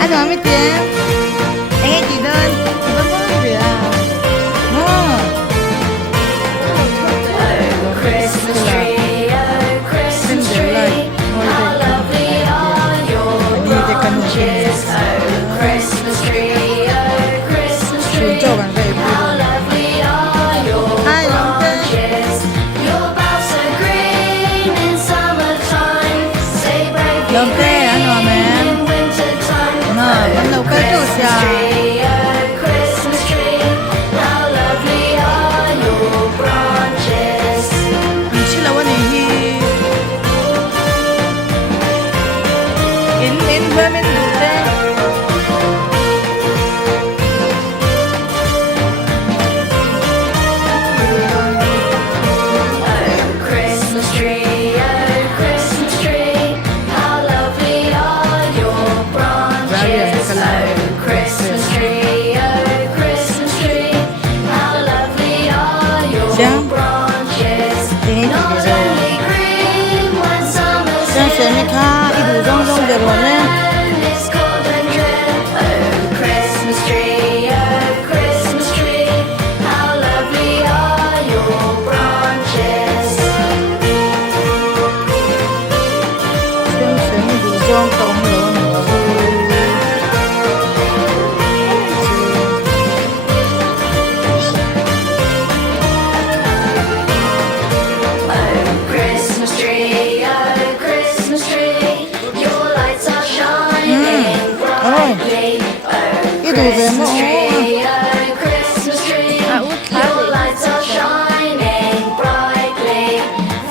Anh nói mấy tiếng. Anh nghe chị đơn. Chị vẫn có cái gì à? Christmas tree, oh Christmas tree, how lovely are your branches. Oh Christmas tree, oh Christmas tree, how lovely are your branches. Your boughs are green in summertime, stay brave Long tê anh nói mẹ. in wintertime. Bắt đầu cái chút Christmas à. tree, oh Christmas tree, how lovely are your branches. Mình chỉ là vấn đề gì? In với mình đủ tê. Christmas tree, oh Christmas tree, how lovely are your branches. Oh Christmas tree, oh Christmas tree, how lovely are your Siang. branches. Tingin Not chị rồi. only green when summer's Siang sẽ mấy khá ít đủ rong rong được rồi nè. and it's cold and drear. Oh Christmas tree, oh Christmas tree, how lovely are your branches. Siang sẽ mấy đủ rong tổng nữa. Christmas tree, oh Christmas tree, your lights are shining brightly. Ít đủ về mà. Tree, oh Christmas tree, your lights are shining brightly.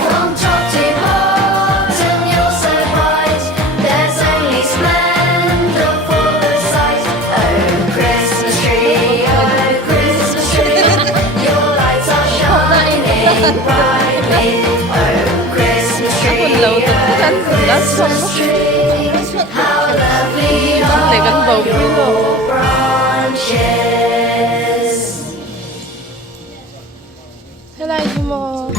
From top to bottom, you're so bright. There's only splendor for the sight. Oh Christmas tree, oh Christmas tree, your lights are shining brightly. Oh Christmas tree, oh Christmas tree, how lovely are your branches. Hello 이모.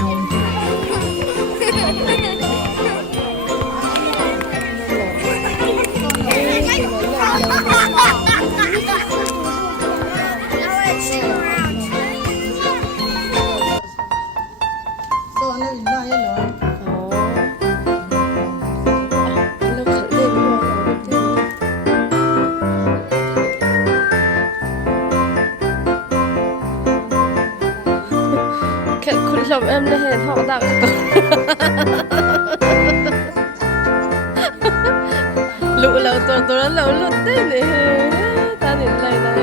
Sao anh ấy nói vậy nữa? 일로 갈래 이모.คุณชมemเลยเห็นท้องดังรู้แล้วตัวนั้นเราหลุดได้เลยตาหนินอะไรนะ